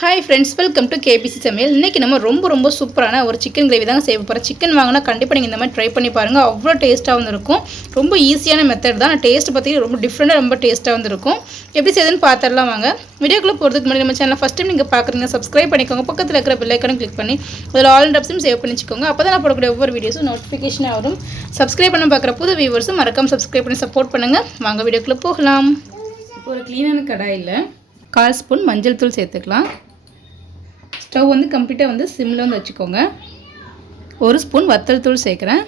Hi friends welcome to KBC சமையல் இன்றைக்கி நம்ம ரொம்ப ரொம்ப சூப்பரான ஒரு சிக்கன் கிரேவி தாங்க செய்ய போகிறோம் சிக்கன் வாங்கினா கண்டிப்பாக நீங்கள் இந்த மாதிரி ட்ரை பண்ணி பாருங்கள் அவ்வளோ டேஸ்ட்டாக வந்துருக்கும். ரொம்ப ஈஸியான மெத்தட் தான். டேஸ்ட் பார்த்தீங்கன்னா ரொம்ப டிஃப்ரெண்ட்டாக ரொம்ப டேஸ்ட்டாக வந்து இருக்கும் எப்படி செய்யுதுன்னு பார்த்துடலாம் வாங்க. வீடியோக்குள்ளே போகிறதுக்கு முன்னாடி நம்ம சேனல் ஃபஸ்ட் டைம் நீங்கள் பார்க்குறீங்க சப்ஸ்கிரைப் பண்ணிக்கோங்க. பக்கத்தில் இருக்கிற பெல்லைக்கனும் கிளிக் பண்ணி அதில் ஆல் டப்ஸும் சேவ் பண்ணிச்சுக்கோங்க. அப்போ தான் நான் போடக்கூடிய ஒவ்வொரு வீடியோஸும் நோட்டிஃபிகேஷன் ஆகும் சப்ஸ்கிரைப் பண்ண பார்க்குற புது வியூவர்ஸும் மறக்காமல் சப்ஸ்கிரைப் பண்ணி சப்போர்ட் பண்ணுங்கள் வாங்க வீடியோக்குள்ளே போகலாம். இப்போ ஒரு க்ளீனான கடாயில் கால் ஸ்பூன் மஞ்சள் தூள் சேர்த்துக்கலாம். ஸ்டவ் வந்து கம்ப்ளீட்டாக வந்து சிம்மில் வந்து வச்சுக்கோங்க. ஒரு ஸ்பூன் வத்தல் தூள் சேர்க்குறேன்.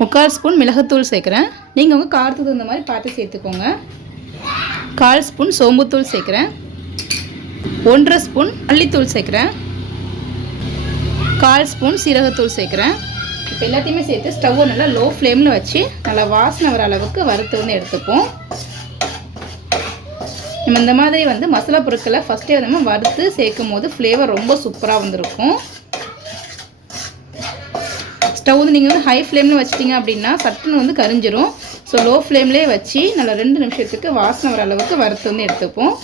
முக்கால் ஸ்பூன் மிளகுத்தூள் சேர்க்குறேன். நீங்கள் உங்கள் காரத்துக்கு தகுந்த மாதிரி பார்த்து சேர்த்துக்கோங்க. கால் ஸ்பூன் சோம்புத்தூள் சேர்க்குறேன். ஒன்றரை ஸ்பூன் மல்லித்தூள் சேர்க்குறேன். கால் ஸ்பூன் சீரகத்தூள் சேர்க்குறேன். இப்போ எல்லாத்தையுமே சேர்த்து ஸ்டவ்வை நல்லா லோ ஃப்ளேமில் வச்சு நல்லா வாசனை வர அளவுக்கு வறுத்து வந்து எடுத்துப்போம். நம்ம இந்த மாதிரி வந்து மசாலா பொருட்களை ஃபஸ்ட்டே வந்து நம்ம வறுத்து சேர்க்கும் போது ஃப்ளேவர் ரொம்ப சூப்பராக வந்திருக்கும். ஸ்டவ் வந்து நீங்கள் வந்து ஹை ஃப்ளேமில் வச்சிட்டிங்க அப்படின்னா சட்டுன்னு வந்து கரிஞ்சிரும். ஸோ லோ ஃப்ளேம்லேயே வச்சு நல்லா ரெண்டு நிமிஷத்துக்கு வாசனை வர அளவுக்கு வறுத்து வந்து எடுத்துப்போம்.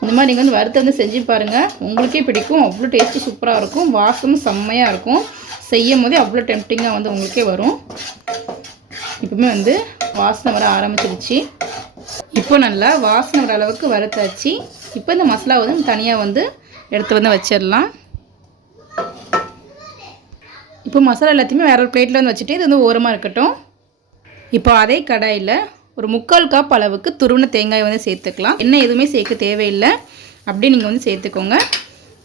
இந்த மாதிரி நீங்கள் வந்து வறுத்து வந்து செஞ்சு பாருங்கள் உங்களுக்கே பிடிக்கும். அவ்வளோ டேஸ்ட்டு சூப்பராக இருக்கும். வாசமும் செம்மையாக இருக்கும். செய்யும் போதே அவ்வளோ டெம்டிங்காக வந்து உங்களுக்கே வரும். இப்போவுமே வந்து வாசனை வர ஆரம்பிச்சிருச்சு. இப்போ நல்லா வாசனை வர அளவுக்கு வறுத்தாச்சு. இப்போ இந்த மசாலா வந்து தனியாக வந்து எடுத்து வந்து வச்சிடலாம். இப்போ மசாலா எல்லாத்தையுமே வேற ஒரு பிளேட்டில் வந்து வச்சுட்டு இது வந்து ஓரமாக இருக்கட்டும். இப்போ அதே கடாயில் ஒரு முக்கால் கப் அளவுக்கு துருவின தேங்காய் வந்து சேர்த்துக்கலாம். எண்ணெய் எதுவுமே சேர்க்க தேவையில்லை. அப்படியே நீங்கள் வந்து சேர்த்துக்கோங்க.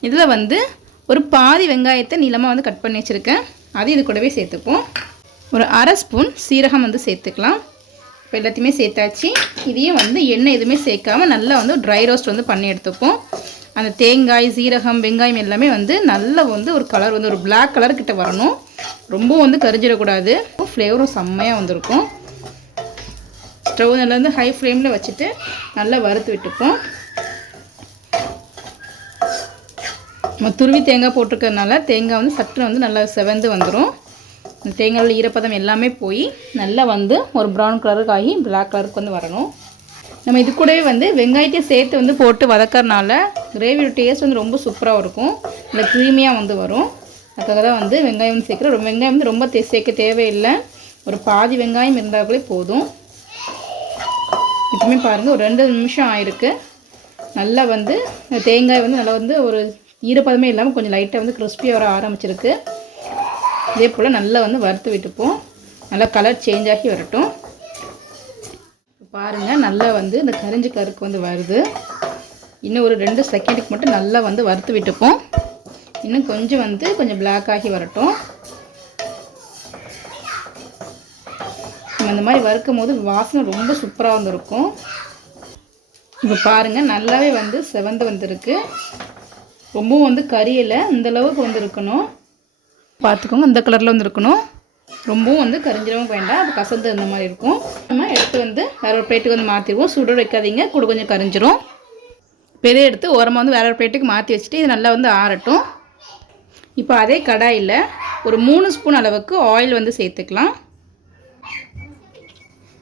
இதில் வந்து ஒரு பாதி வெங்காயத்தை நீளமாக வந்து கட் பண்ணி வச்சுருக்கேன். அது இது கூடவே சேர்த்துப்போம். ஒரு அரை ஸ்பூன் சீரகம் வந்து சேர்த்துக்கலாம். இப்போ எல்லாத்தையுமே சேர்த்தாச்சு. இதையும் வந்து எண்ணெய் எதுவுமே சேர்க்காம நல்லா வந்து ட்ரை ரோஸ்ட் வந்து பண்ணி எடுத்துப்போம். அந்த தேங்காய் சீரகம் வெங்காயம் எல்லாமே வந்து நல்லா வந்து ஒரு கலர் வந்து ஒரு பிளாக் கலர் கிட்ட வரணும். ரொம்பவும் வந்து கரிஞ்சிடக்கூடாது. ஃப்ளேவரும் செம்மையாக வந்திருக்கும். ஸ்டவ் நல்லா வந்து ஹை ஃப்ளேமில் வச்சுட்டு நல்லா வறுத்து விட்டுப்போம். நம்ம துருவி தேங்காய் போட்டிருக்கிறதுனால தேங்காய் வந்து சட்டுன்னு வந்து நல்லா செவந்து வந்துடும் தேங்காயில் ஈரப்பதம் எல்லாமே போய் நல்லா வந்து ஒரு ப்ரௌன் கலருக்கு ஆகி பிளாக் கலருக்கு வந்து வரணும். நம்ம இது கூடவே வந்து வெங்காயத்தையும் சேர்த்து வந்து போட்டு வதக்கறனால கிரேவியோட டேஸ்ட் வந்து ரொம்ப சூப்பராக இருக்கும். நல்லா க்ரீமியாக வந்து வரும். அதுக்காக தான் வந்து வெங்காயம் வந்து சேர்க்குறோம். வெங்காயம் வந்து ரொம்ப சேர்க்க தேவையில்லை. ஒரு பாதி வெங்காயம் இருந்தாலே போதும். இப்போமே பாருங்கள் ஒரு ரெண்டு நிமிஷம் ஆயிருக்கு. நல்லா வந்து தேங்காய் வந்து நல்லா வந்து ஒரு ஈரப்பதமே இல்லாமல் கொஞ்சம் லைட்டாக வந்து கிறிஸ்பியாக வர ஆரம்பிச்சிருக்கு. இதே போல் நல்லா வந்து வறுத்து விட்டுப்போம். நல்லா கலர் சேஞ்ச் ஆகி வரட்டும். பாருங்கள் நல்லா வந்து இந்த கரிஞ்சு கருக்கு வந்து வருது. இன்னும் ஒரு ரெண்டு செகண்டுக்கு மட்டும் நல்லா வந்து வறுத்து விட்டுப்போம். இன்னும் கொஞ்சம் வந்து கொஞ்சம் பிளாக் ஆகி வரட்டும். நம்ம இந்த மாதிரி வறுக்கும் போது வாசனை ரொம்ப சூப்பராக வந்துருக்கும். இப்போ பாருங்கள் நல்லாவே வந்து செவந்து வந்திருக்கு. ரொம்பவும் வந்து கரியலை இந்தளவுக்கு வந்து இருக்கணும் பார்த்துக்கோங்க இந்த கலரில் வந்து இருக்கணும். ரொம்பவும் வந்து கரிஞ்சிடவும் வேண்டாம் அது கசந்து அந்த மாதிரி இருக்கும். நம்ம எடுத்து வந்து வேற ஒரு பிளேட்டுக்கு வந்து மாற்றிடுவோம் சுட வைக்காதீங்க கூட கொஞ்சம் கரிஞ்சிரும். பெரிய எடுத்து ஓரமாக வந்து வேற ஒரு பிளேட்டுக்கு மாற்றி வச்சுட்டு இது நல்லா வந்து ஆறட்டும். இப்போ அதே கடாயில் ஒரு மூணு ஸ்பூன் அளவுக்கு ஆயில் வந்து சேர்த்துக்கலாம்.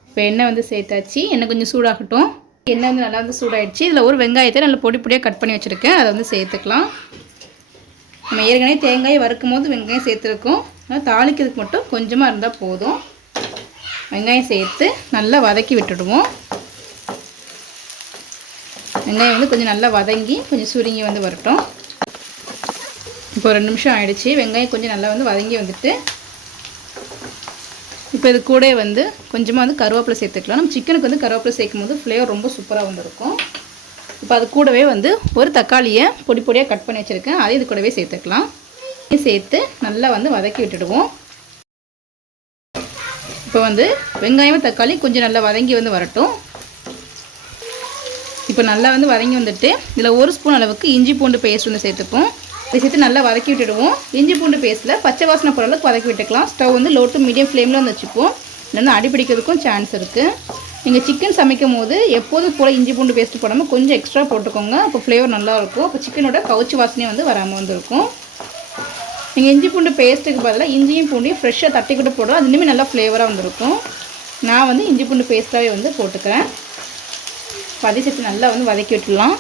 இப்போ எண்ணெய் வந்து சேர்த்தாச்சு எண்ணெய் கொஞ்சம் சூடாகட்டும். எண்ணெய் வந்து நல்லா வந்து சூடாயிடுச்சு. இதில் ஒரு வெங்காயத்தை நல்லா பொடி பொடியாக கட் பண்ணி வச்சுருக்கேன் அதை வந்து சேர்த்துக்கலாம். நம்ம ஏற்கனவே தேங்காய் வறுக்கும் போது வெங்காயம் சேர்த்துருக்கோம். ஆனால் தாளிக்கிறதுக்கு மட்டும் கொஞ்சமாக இருந்தால் போதும். வெங்காயம் சேர்த்து நல்லா வதக்கி விட்டுடுவோம். வெங்காயம் வந்து கொஞ்சம் நல்லா வதங்கி கொஞ்சம் சுருங்கி வந்து வரட்டும். இப்போ ரெண்டு நிமிஷம் ஆயிடுச்சு. வெங்காயம் கொஞ்சம் நல்லா வந்து வதங்கி வந்துட்டு இப்போ இது கூட வந்து கொஞ்சமாக வந்து கருவேப்பிலை சேர்த்துக்கலாம். நம்ம சிக்கனுக்கு வந்து கருவேப்பிலை சேர்க்கும் போது ஃப்ளேவர் ரொம்ப சூப்பராக வந்திருக்கும். இப்போ அது கூடவே வந்து ஒரு தக்காளியை பொடி பொடியாக கட் பண்ணி வச்சுருக்கேன். அதை இது கூடவே சேர்த்துக்கலாம். சேர்த்து நல்லா வந்து வதக்கி விட்டுடுவோம். இப்போ வந்து வெங்காயம் தக்காளி கொஞ்சம் நல்லா வதங்கி வந்து வரட்டும். இப்போ நல்லா வந்து வதங்கி வந்துட்டு இதில் ஒரு ஸ்பூன் அளவுக்கு இஞ்சி பூண்டு பேஸ்ட் வந்து சேர்த்துப்போம். இதை சேர்த்து நல்லா வதக்கி விட்டுடுவோம். இஞ்சி பூண்டு பேஸ்ட்டில் பச்சை வாசனை போகிற அளவுக்கு வதக்கி விட்டுக்கலாம். ஸ்டவ் வந்து லோ டு மீடியம் ஃப்ளேமில் வந்து வச்சுப்போம். இல்லைன்னா அடிப்பிடிக்கிறதுக்கும் சான்ஸ் இருக்குது நீங்கள் சிக்கன் சமைக்கும் போது எப்போதும் போல் இஞ்சி பூண்டு பேஸ்ட்டு போடாமல் கொஞ்சம் எக்ஸ்ட்ரா போட்டுக்கோங்க. அப்போ ஃப்ளேவர் நல்லாயிருக்கும். அப்போ சிக்கனோட கவுச்சி வாசனையும் வந்து வராமல் வந்திருக்கும். நீங்கள் இஞ்சி பூண்டு பேஸ்ட்டுக்கு பதிலாக இஞ்சியும் பூண்டையும் ஃப்ரெஷ்ஷாக தட்டி கூட போடுறோம் அது இனிமேல் நல்லா ஃப்ளேவராக வந்திருக்கும். நான் வந்து இஞ்சி பூண்டு பேஸ்ட்டாகவே வந்து போட்டுக்கிறேன். வதக்கி சேர்த்து நல்லா வந்து வதக்கி விட்டுடலாம்.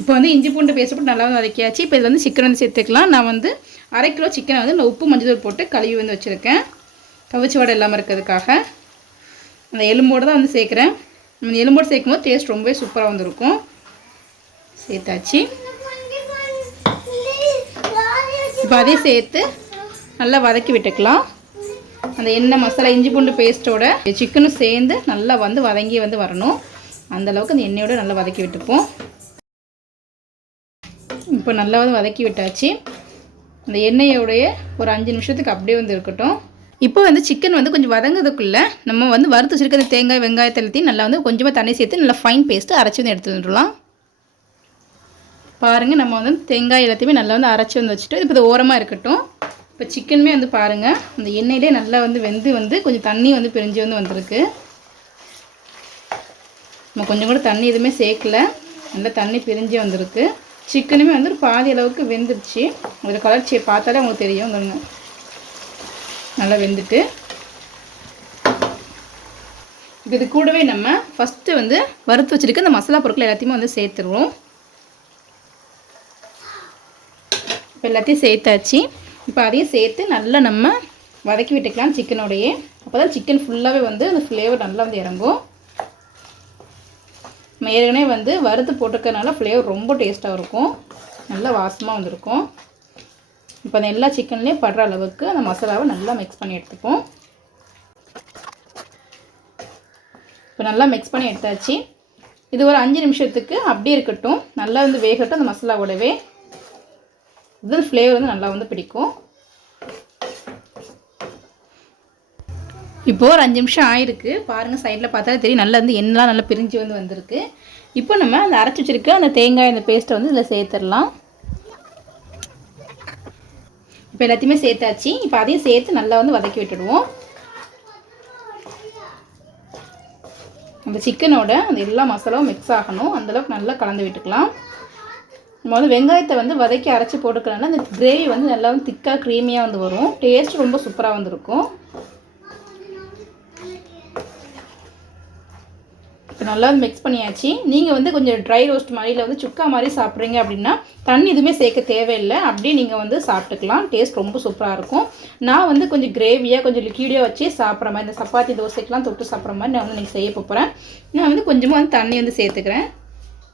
இப்போ வந்து இஞ்சி பூண்டு பேஸ்ட் போட்டு நல்லா வந்து வதக்கியாச்சு. இப்போ இதில் வந்து சிக்கன் வந்து சேர்த்துக்கலாம். நான் வந்து அரை கிலோ சிக்கனை வந்து நான் உப்பு மஞ்சள் தூள் போட்டு கழுவி வந்து வச்சுருக்கேன். கவிச்சி வடை இல்லாமல் இருக்கிறதுக்காக அந்த எலும்போடு தான் வந்து சேர்க்குறேன். அந்த எலும்போடு சேர்க்கும் போது டேஸ்ட் ரொம்பவே சூப்பராக வந்துருக்கும். சேர்த்தாச்சு. இப்போ அதையும் சேர்த்து நல்லா வதக்கி விட்டுக்கலாம். அந்த எண்ணெய் மசாலா இஞ்சி பூண்டு பேஸ்ட்டோட சிக்கனும் சேர்ந்து நல்லா வந்து வதங்கி வந்து வரணும். அந்தளவுக்கு அந்த எண்ணெயோட நல்லா வதக்கி விட்டுப்போம். இப்போ நல்லா வந்து வதக்கி விட்டாச்சு. அந்த எண்ணெயோடைய ஒரு அஞ்சு நிமிஷத்துக்கு அப்படியே வந்து இருக்கட்டும். இப்போ வந்து சிக்கன் வந்து கொஞ்சம் வதங்கிறதுக்குள்ளே நம்ம வந்து வறுத்து வச்சிருக்க அந்த தேங்காய் வெங்காயத்தை எல்லாத்தையும் நல்லா வந்து கொஞ்சமாக தண்ணி சேர்த்து நல்லா ஃபைன் பேஸ்ட்டு அரைச்சி வந்து எடுத்து வந்துடலாம். பாருங்கள் நம்ம வந்து தேங்காய் எல்லாத்தையுமே நல்லா வந்து அரைச்சி வந்து வச்சுட்டு இப்போ இது ஓரமாக இருக்கட்டும். இப்போ சிக்கனுமே வந்து பாருங்கள் அந்த எண்ணெயிலே நல்லா வந்து வெந்து வந்து கொஞ்சம் தண்ணி வந்து பிரிஞ்சு வந்து வந்திருக்கு. நம்ம கொஞ்சம் கூட தண்ணி எதுவுமே சேர்க்கல. நல்லா தண்ணி பிரிஞ்சு வந்திருக்கு. சிக்கனுமே வந்து ஒரு பாதி அளவுக்கு வெந்துருச்சு. ஒரு கலர்ச்சியை பார்த்தாலே உங்களுக்கு தெரியும். பாருங்க நல்லா வெந்துட்டு. இது கூடவே நம்ம ஃபஸ்ட்டு வந்து வறுத்து வச்சுருக்க இந்த மசாலா பொருட்கள் எல்லாத்தையுமே வந்து சேர்த்துருவோம். இப்போ எல்லாத்தையும் சேர்த்தாச்சு. இப்போ அதையும் சேர்த்து நல்லா நம்ம வதக்கி விட்டுக்கலாம் சிக்கனோடையே. அப்போ தான் சிக்கன் ஃபுல்லாகவே வந்து அந்த ஃப்ளேவர் நல்லா வந்து இறங்கும். நம்ம ஏற்கனவே வந்து வறுத்து போட்டிருக்கறனால ஃப்ளேவர் ரொம்ப டேஸ்ட்டாக இருக்கும். நல்லா வாசமாக வந்திருக்கும். இப்போ அந்த எல்லா சிக்கன்லேயும் படுற அளவுக்கு அந்த மசாலாவை நல்லா மிக்ஸ் பண்ணி எடுத்துப்போம். இப்போ நல்லா மிக்ஸ் பண்ணி எடுத்தாச்சு. இது ஒரு அஞ்சு நிமிஷத்துக்கு அப்படியே இருக்கட்டும். நல்லா வந்து வேகட்டும் அந்த மசாலாவோடவே. இது ஃப்ளேவர் வந்து நல்லா வந்து பிடிக்கும். இப்போ ஒரு அஞ்சு நிமிஷம் ஆயிருக்கு. பாருங்கள் சைடில் பார்த்தா தெரியும். நல்லா வந்து எண்ணெலாம் நல்லா பிரிஞ்சு வந்து வந்திருக்கு. இப்போ நம்ம அந்த அரைச்சி வச்சிருக்க அந்த தேங்காய் அந்த பேஸ்ட்டை வந்து இதில் சேர்த்துடலாம். இப்போ எல்லாத்தையுமே சேர்த்தாச்சு. இப்போ அதையும் சேர்த்து நல்லா வந்து வதக்கி விட்டுடுவோம். அந்த சிக்கனோட அந்த எல்லா மசாலாவும் மிக்ஸ் ஆகணும். அந்தளவுக்கு நல்லா கலந்து விட்டுக்கலாம். நம்ம வந்து வெங்காயத்தை வந்து வதக்கி அரைச்சி போட்டுக்கிறனால அந்த கிரேவி வந்து நல்லா வந்து திக்காக க்ரீமியாக வந்து வரும். டேஸ்ட் ரொம்ப சூப்பராக வந்துருக்கும். இப்போ நல்லா வந்து மிக்ஸ் பண்ணியாச்சு. நீங்கள் வந்து கொஞ்சம் ட்ரை ரோஸ்ட் மாதிரி இல்லை வந்து சுக்கா மாதிரி சாப்பிட்றீங்க அப்படின்னா தண்ணி எதுவுமே சேர்க்க தேவையில்லை. அப்படியே நீங்கள் வந்து சாப்பிட்டுக்கலாம். டேஸ்ட் ரொம்ப சூப்பராக இருக்கும். நான் வந்து கொஞ்சம் கிரேவியாக கொஞ்சம் லிக்யூடியாக வச்சு சாப்பிட்ற மாதிரி இந்த சப்பாத்தி தோசைக்கெலாம் தொட்டு சாப்பிட்ற மாதிரி நான் வந்து நீங்கள் செய்ய போகிறேன் நான் வந்து கொஞ்சமாக வந்து தண்ணி வந்து சேர்த்துக்கிறேன்.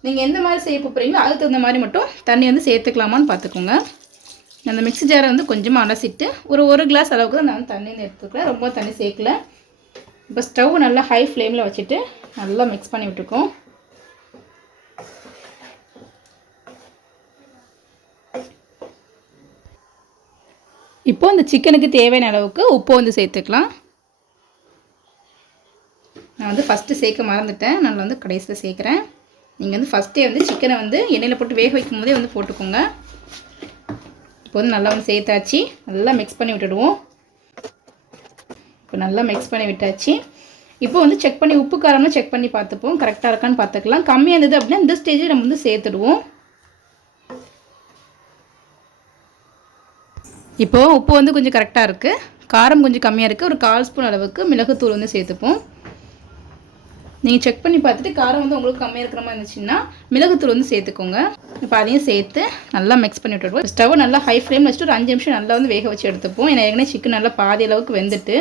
நீங்கள் எந்த மாதிரி செய்ய போகிறீங்களோ அதுக்கு தகுந்த மாதிரி மட்டும் தண்ணி வந்து சேர்த்துக்கலாமான்னு பார்த்துக்கோங்க. அந்த மிக்ஸி ஜாரை வந்து கொஞ்சமாக அலசிட்டு ஒரு ஒரு கிளாஸ் அளவுக்கு தான் நான் தண்ணி வந்து எடுத்துக்கிறேன். ரொம்ப தண்ணி சேர்க்கல. இப்போ ஸ்டவ் நல்லா ஹை ஃப்ளேமில் வச்சுட்டு நல்லா மிக்ஸ் பண்ணி விட்டுருக்கோம். இப்போ இந்த சிக்கனுக்கு தேவையான அளவுக்கு உப்பு வந்து சேர்த்துக்கலாம். நான் வந்து ஃபஸ்ட்டு சேர்க்க மறந்துட்டேன். நான் வந்து கடைசியில் சேர்க்குறேன். நீங்கள் வந்து ஃபஸ்ட்டே வந்து சிக்கனை வந்து எண்ணெயில் போட்டு வேக வைக்கும் போதே வந்து போட்டுக்கோங்க. இப்போ வந்து நல்லா வந்து சேர்த்தாச்சு. நல்லா மிக்ஸ் பண்ணி விட்டுடுவோம். இப்போ நல்லா மிக்ஸ் பண்ணி விட்டாச்சு. இப்போ வந்து செக் பண்ணி உப்பு காரம்னு செக் பண்ணி பார்த்துப்போம். கரெக்டாக இருக்கான்னு பார்த்துக்கலாம். கம்மியாக இருந்தது அப்படின்னா இந்த ஸ்டேஜில் நம்ம வந்து சேர்த்துடுவோம். இப்போது உப்பு வந்து கொஞ்சம் கரெக்டாக இருக்குது காரம் கொஞ்சம் கம்மியாக இருக்குது ஒரு கால் ஸ்பூன் அளவுக்கு மிளகுத்தூள் வந்து சேர்த்துப்போம். நீங்கள் செக் பண்ணி பார்த்துட்டு காரம் வந்து உங்களுக்கு கம்மியாக இருக்கிற மாதிரி இருந்துச்சுன்னா மிளகுத்தூள் வந்து சேர்த்துக்கோங்க. இப்போ அதையும் சேர்த்து நல்லா மிக்ஸ் பண்ணி விட்டுடுவோம். ஸ்டவ் நல்லா ஹை ஃப்ளேமில் வச்சுட்டு ஒரு அஞ்சு நிமிஷம் நல்லா வந்து வேக வச்சு எடுத்துப்போம். ஏன்னா ஏற்கனவே சிக்கன் நல்லா பாதி அளவுக்கு வெந்துட்டு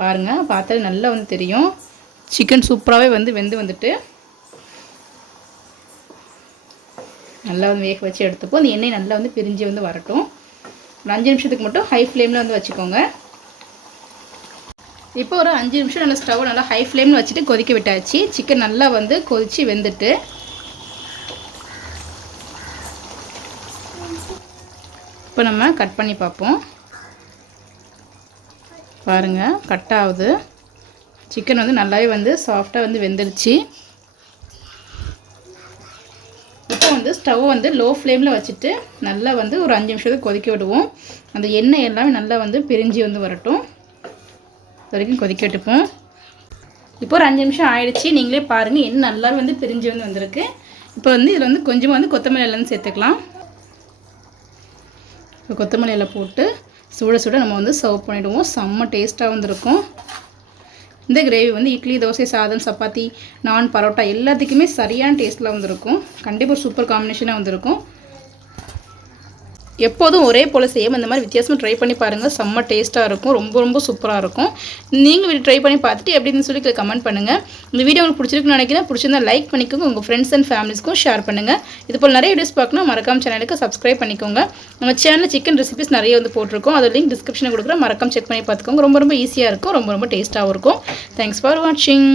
பாருங்கள் பார்த்தாலே நல்லா வந்து தெரியும். சிக்கன் சூப்பராகவே வந்து வெந்து வந்துட்டு. நல்லா வந்து வேக வச்சு எடுத்துப்போம் அந்த எண்ணெய் நல்லா வந்து பிரிஞ்சு வந்து வரட்டும். ஒரு அஞ்சு நிமிஷத்துக்கு மட்டும் ஹை ஃப்ளேமில் வந்து வச்சுக்கோங்க. இப்போ ஒரு அஞ்சு நிமிஷம் நல்லா ஸ்டவ் நல்லா ஹை ஃப்ளேமில் வச்சுட்டு கொதிக்க விட்டாச்சு. சிக்கன் நல்லா வந்து கொதித்து வெந்துட்டு. இப்போ நம்ம கட் பண்ணி பார்ப்போம். பாருங்கள் கட் ஆகுது சிக்கன் வந்து நல்லாவே வந்து சாஃப்டாக வந்து வெந்துருச்சு இப்போ வந்து ஸ்டவ் வந்து லோ ஃப்ளேமில் வச்சுட்டு நல்லா வந்து ஒரு அஞ்சு நிமிஷத்துக்கு கொதிக்க விடுவோம். அந்த எண்ணெய் எல்லாமே நல்லா வந்து பிரிஞ்சு வந்து வரட்டும். இது வரைக்கும் கொதிக்க விட்டுப்போம். இப்போ ஒரு அஞ்சு நிமிஷம் ஆயிடுச்சு. நீங்களே பாருங்கள் எண்ணெய் நல்லா வந்து பிரிஞ்சு வந்து வந்திருக்கு. இப்போ வந்து இதில் வந்து கொஞ்சமாக வந்து கொத்தமல்லி எல்லாம் சேர்த்துக்கலாம். இப்போ கொத்தமல்லி எல்லாம் போட்டு சுட சுட நம்ம வந்து சர்வ் பண்ணிவிடுவோம் செம்ம டேஸ்ட்டாக வந்திருக்கும். இந்த கிரேவி வந்து இட்லி தோசை சாதம் சப்பாத்தி நான் பரோட்டா எல்லாத்துக்குமே சரியான டேஸ்ட்டில் வந்திருக்கும். கண்டிப்பாக சூப்பர் காம்பினேஷனாக வந்திருக்கும். எப்போதும் ஒரே போல் செய்யாமல் இந்த மாதிரி வித்தியாசமாக ட்ரை பண்ணி பாருங்கள் செம்ம டேஸ்ட்டாக இருக்கும். ரொம்ப ரொம்ப சூப்பராக இருக்கும். நீங்கள் ட்ரை பண்ணி பார்த்துட்டு எப்படின்னு சொல்லி கமெண்ட் பண்ணுங்கள் இந்த வீடியோ உங்களுக்கு பிடிச்சிருக்குன்னு நினைக்கிறேன். பிடிச்சிருந்தா லைக் பண்ணிக்கோங்க. உங்கள் ஃப்ரெண்ட்ஸ் அண்ட் ஃபேமிலிஸ்க்கும் ஷேர் பண்ணுங்கள் இது போல் நிறைய வீடியோஸ் பார்க்கணும். மறக்காம சேனலுக்கு சப்ஸ்கிரைப் பண்ணிக்கோங்க. நம்ம சேனலில் சிக்கன் ரெசிபிஸ் நிறைய வந்து போட்டிருக்கோம். அது லிங்க் டிஸ்கிரிப்ஷனில் கொடுக்குறேன். மறக்காம செக் பண்ணி பார்த்துக்கோங்க. ரொம்ப ரொம்ப ஈஸியாக இருக்கும். ரொம்ப ரொம்ப டேஸ்ட்டாகவும் இருக்கும். தேங்க்ஸ் ஃபார் வாட்சிங்